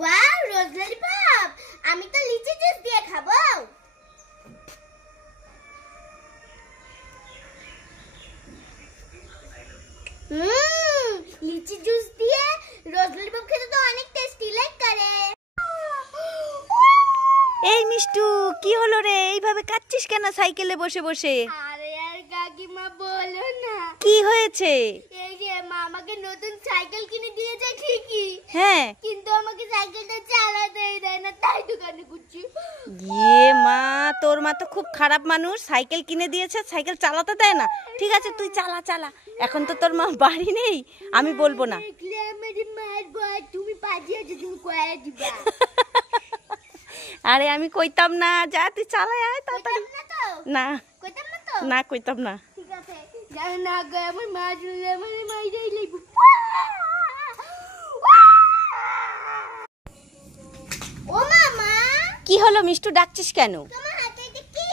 Wow, রোজ lollipop. আমি তো লিচি juice দিয়ে খাবো। লিচি জুস দিয়ে রোজ ললিপপ খেতে তো অনেক টেস্টি লাগে। এই মিষ্টু, কি হলো রে? এইভাবে কাচ্ছিস কেন সাইকেলে বসে বসে? আরে আর কাকিমা বলো না। কি হয়েছে? এই যে মা আমাকে নতুন সাইকেল কিনে দিয়েছে ঠিকই, হ্যাঁ, কিন্তু আমাকে সাইকেলটা চালাতেই দেয় না, তাই দোকানে ঘুরছি। ইয়ে মা, তোর মা তো খুব খারাপ মানুষ। সাইকেল কিনে দিয়েছে, সাইকেল চালাতে দেয় না। ঠিক আছে, তুই চালা চালা। এখন তো তোর মা বাড়ি নেই, আমি বলবো না। তুমি পাঠিয়েছো, তুমি কয়ে দিবা। আরে আমি কইতাম না, যা তুই চালায় আয় তাড়াতাড়ি। না কইতাম না তো? না, কইতাম না। ঠিক আছে, জান না গো, আমার মা শুনলে আমার মাইরাই লাগবে। ও মামা, কি হলো মিষ্টু, ডাকছিস কেন? তোমার হাতে এটা কি?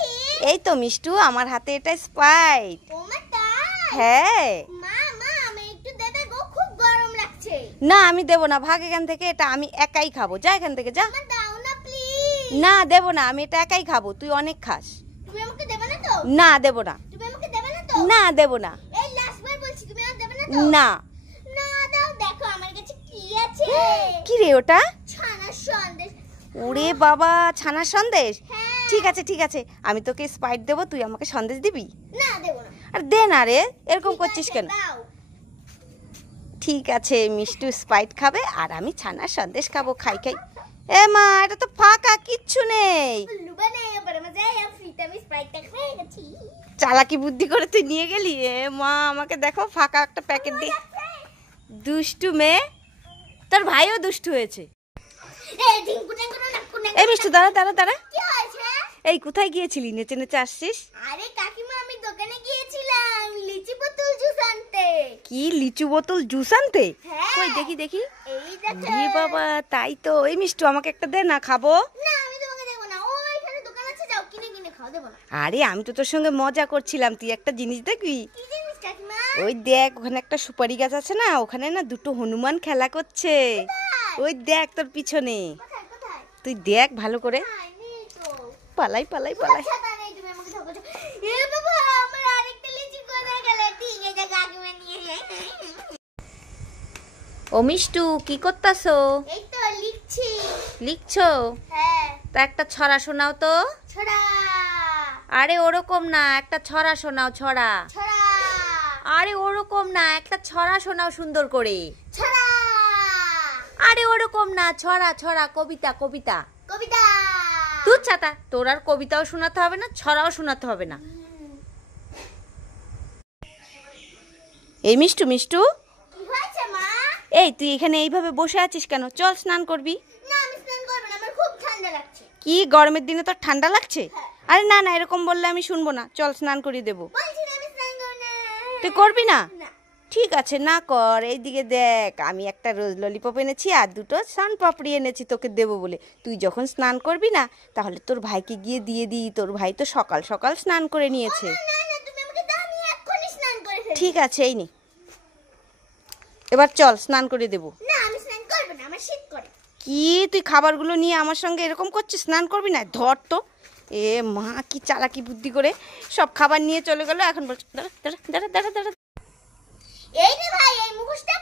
এই তো মিষ্টু, আমার হাতে এটা স্প্রাইট। ও মা, তাই? হ্যাঁ। মামা, আমি একটু দেবে গো, খুব গরম লাগছে। না, আমি দেবো না, ভাগ এখান থেকে। এটা আমি একাই খাবো, যা এখান থেকে যা। মা দাও না প্লিজ। না, দেবো না, আমি এটা একাই খাবো, তুই অনেক খাস। তুমি আমাকে দেবে না তো? না, দেবো না। তুমি আমাকে দেবে না তো? না, দেবো না। এই লাস্ট বার বলছি, তুমি আমাকে দেবে না তো? না। না দাও, দেখো আমার কাছে কি আছে। কি রে ওটা? ছানার সন্দেশ। ওরে বাবা, ছানার সন্দেশ। হ্যাঁ। ঠিক আছে ঠিক আছে, আমি তোকে স্প্রাইট দেবো, তুই আমাকে সন্দেশ দিবি। না দেবো না। আর দে না রে, এরকম ঠিক করছিস আছে, কেন? দাও। ঠিক আছে, মিষ্টু স্প্রাইট খাবে আর আমি ছানার সন্দেশ খাবো। খাই খাই। এ মা, এটা তো ফাঁকা, কিচ্ছু নেই। লুবা নেই, বড় মজা আয়া, ফ্রিতে আমি স্প্রাইটটা খেয়ে গেছি। চালাকি বুদ্ধি করে তুই নিয়ে গেলি। এ মা, আমাকে দেখো, ফাঁকা একটা প্যাকেট দিয়ে। দুষ্টু মেয়ে, তোর ভাইও দুষ্টু হয়েছে। এই ঢিঙ্কু ঢিঙ্কু না কোনে। এই মিষ্টু, দাঁড়া দাঁড়া দাঁড়া। কি হয়েছে? এই কোথায় গিয়েছিলি, নেচে নেচে আসছিস? আরে কাকিমা, আমি দোকানে গিয়েছিলাম লিচি বোতল জুস আনতে। কি লিচু বোতল জুস আনতে? হ্যাঁ। কই দেখি দেখি। এই দেখো। এ বাবা, তাই তো। এই মিষ্টু, আমাকে একটা দে না, খাবো। না, আমি তোমাকে দেবো না। ওইখানে দোকান আছে, যাও কিনে কিনে খাও, দেবো না। আরে আমি তো তোর সঙ্গে মজা করছিলাম, তুই একটা জিনিস দেখবি? কি জিনিস কাকিমা? ওই দেখ, ওখানে একটা সুপারি গাছ আছে না, ওখানে না দুটো হনুমান খেলা করছে। ওই দেখ তোর পিছনে, কোথায় কোথায়? তুই দেখ ভালো করে। হ্যাঁ, নেই তো। পালাই পালাই পালাই। ছাতা নেই, তুমি আমাকে ঠকাচ্ছো। এ বাবা, আমার আরেকটা লিচি কোথায় গেল? ঠিক আছে, কাকিমা নিয়ে যাই। ও মিষ্টু, কি করতাছো? এই তো লিখছি। লিখছো? হ্যাঁ। তা একটা ছড়া শোনাও তো। ছড়া আরে ওরকম না, একটা ছড়া শোনাও, ছড়া। ছড়া আরে ওরকম না, একটা ছড়া শোনাও সুন্দর করে। ছড়া আরে ওরকম না, ছড়া ছড়া, কবিতা কবিতা। কবিতা। তুই ছাতা, তোর আর কবিতাও শোনাতে হবে না, ছড়াও শোনাতে হবে না। এই মিষ্টু মিষ্টু, কি হয়েছে মা? এই তুই এখানে এইভাবে বসে আছিস কেন? চল স্নান করবি। না, আমি স্নান করব না, আমার খুব ঠান্ডা লাগছে। কি গরমের দিনে তোর ঠান্ডা লাগছে? হ্যাঁ। আরে না না, এরকম বললে আমি শুনবো না, চল স্নান করিয়ে দেবো। বলছি না, আমি স্নান করব না। তুই করবি না? না। ঠিক আছে, না কর। এইদিকে দেখ, আমি একটা রোজ ললিপপ এনেছি আর দুটো সান পাপড়ি এনেছি তোকে দেবো বলে। তুই যখন স্নান করবি না, তাহলে তোর ভাইকে গিয়ে দিয়ে দিই। তোর ভাই তো সকাল সকাল স্নান করে নিয়েছে। না না, তুমি আমাকে দাও, আমি এক্ষুনি স্নান করে ফেলবো। ঠিক আছে, এই নে, এবার চল স্নান করে দেবো। না, আমি স্নান করব না, আমার শীত করে। কি তুই খাবারগুলো নিয়ে আমার সঙ্গে এরকম করছিস? স্নান করবি না? ধর তো। এ মা, কি চালাকি বুদ্ধি করে সব খাবার নিয়ে চলে গেল। এখন বলছে দাঁড়া দাঁড়া দাঁড়া দাঁড়া দাঁড়া। এই রে ভাই, এই মুখোশটা